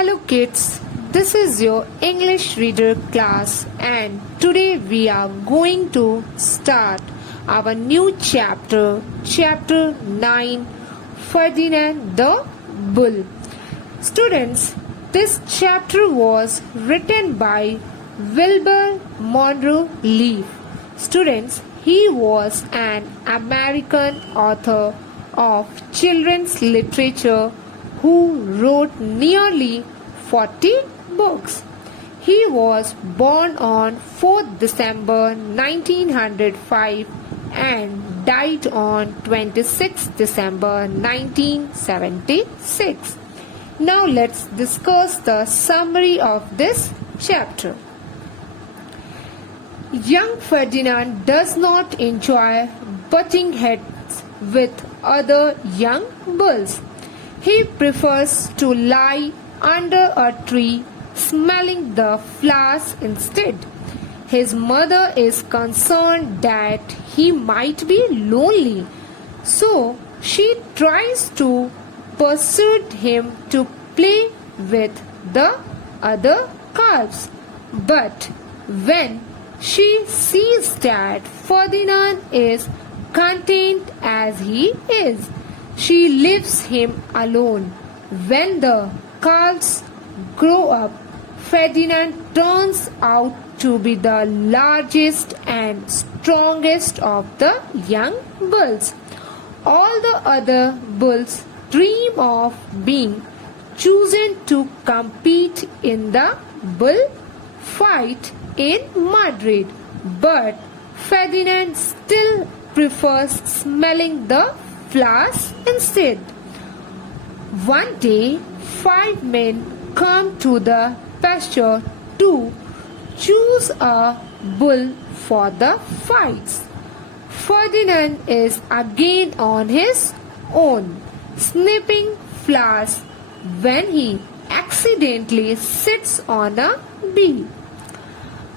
Hello kids, this is your English reader class and today we are going to start our new chapter, chapter 9, Ferdinand the Bull. Students, this chapter was written by Wilbur Monroe Leaf. Students, he was an American author of children's literature who wrote nearly 40 books. He was born on 4th December 1905 and died on 26th December 1976. Now let's discuss the summary of this chapter. Young Ferdinand does not enjoy butting heads with other young bulls. He prefers to lie under a tree smelling the flowers instead. His mother is concerned that he might be lonely, so she tries to persuade him to play with the other calves. But when she sees that Ferdinand is content as he is, she leaves him alone. When the calves grow up, Ferdinand turns out to be the largest and strongest of the young bulls. All the other bulls dream of being chosen to compete in the bull fight in Madrid, but Ferdinand still prefers smelling the flowers instead. One day, 5 men come to the pasture to choose a bull for the fights. Ferdinand is again on his own, snipping flowers when he accidentally sits on a bee.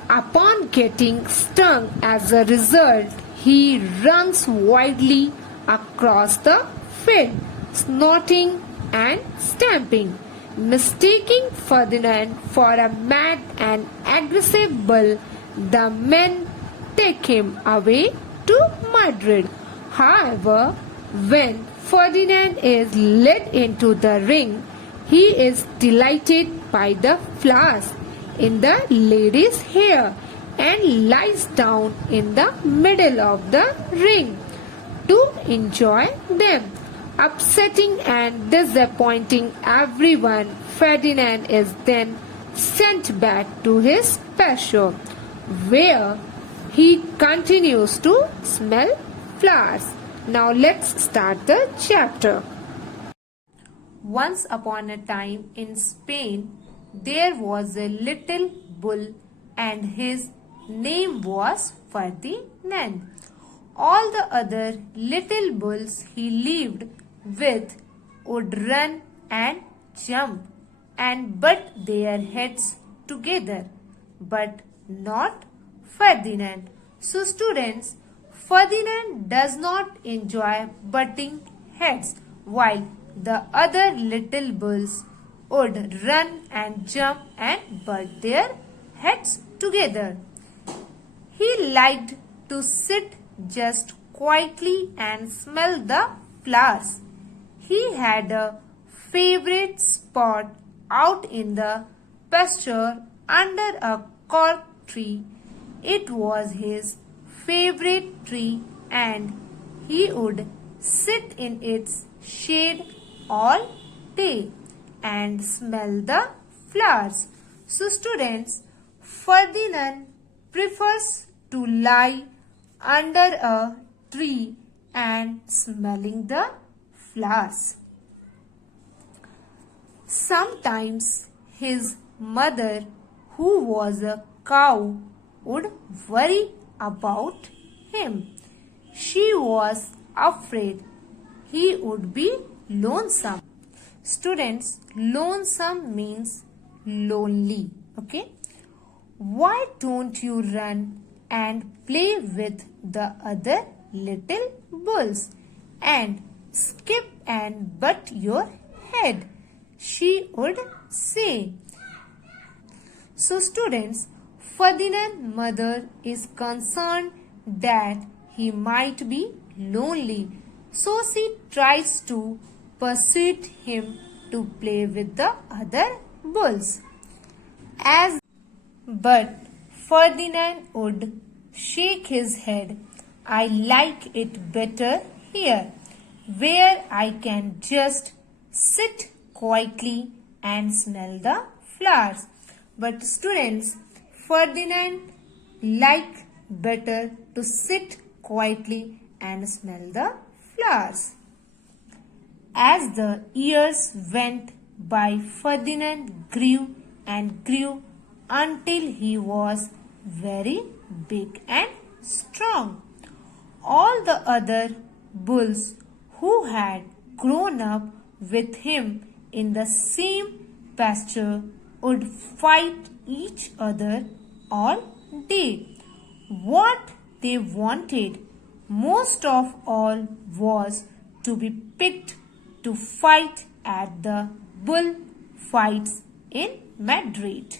Upon getting stung as a result, he runs wildly across the field, snorting and stamping. Mistaking Ferdinand for a mad and aggressive bull, the men take him away to Madrid. However, when Ferdinand is led into the ring, he is delighted by the flowers in the lady's hair and lies down in the middle of the ring to enjoy them. Upsetting and disappointing everyone, Ferdinand is then sent back to his pasture, where he continues to smell flowers. Now let's start the chapter. Once upon a time in Spain, there was a little bull and his name was Ferdinand. All the other little bulls he lived with would run and jump and butt their heads together, but not Ferdinand. So students, Ferdinand does not enjoy butting heads, while the other little bulls would run and jump and butt their heads together. He liked to sit just quietly and smell the flowers. He had a favorite spot out in the pasture under a cork tree. It was his favorite tree and he would sit in its shade all day and smell the flowers. So students, Ferdinand prefers to lie under a tree and smelling the flowers. Sometimes his mother, who was a cow, would worry about him. She was afraid he would be lonesome. Students, lonesome means lonely. Okay? Why don't you run and play with the other little bulls and skip and butt your head? she would say. So students, Ferdinand's mother is concerned that he might be lonely. So she tries to persuade him to play with the other bulls. But Ferdinand would shake his head. I like it better here, where I can just sit quietly and smell the flowers. But students, Ferdinand like better to sit quietly and smell the flowers. As the years went by, Ferdinand grew and grew until he was very big and strong. All the other bulls who had grown up with him in the same pasture would fight each other all day. What they wanted most of all was to be picked to fight at the bull fights in Madrid.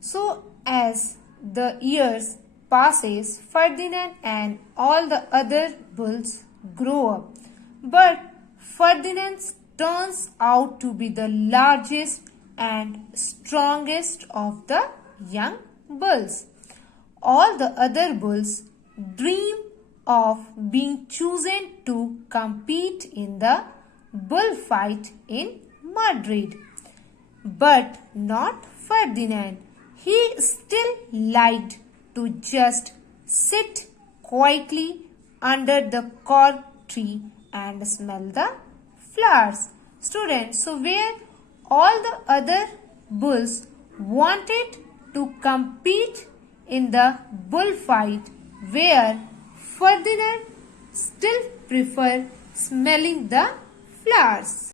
So as the years passes, Ferdinand and all the other bulls grow up. But Ferdinand turns out to be the largest and strongest of the young bulls. All the other bulls dream of being chosen to compete in the bullfight in Madrid. But not Ferdinand. He still liked to just sit quietly under the cork tree and smell the flowers. Students, so where all the other bulls wanted to compete in the bullfight, where Ferdinand still preferred smelling the flowers.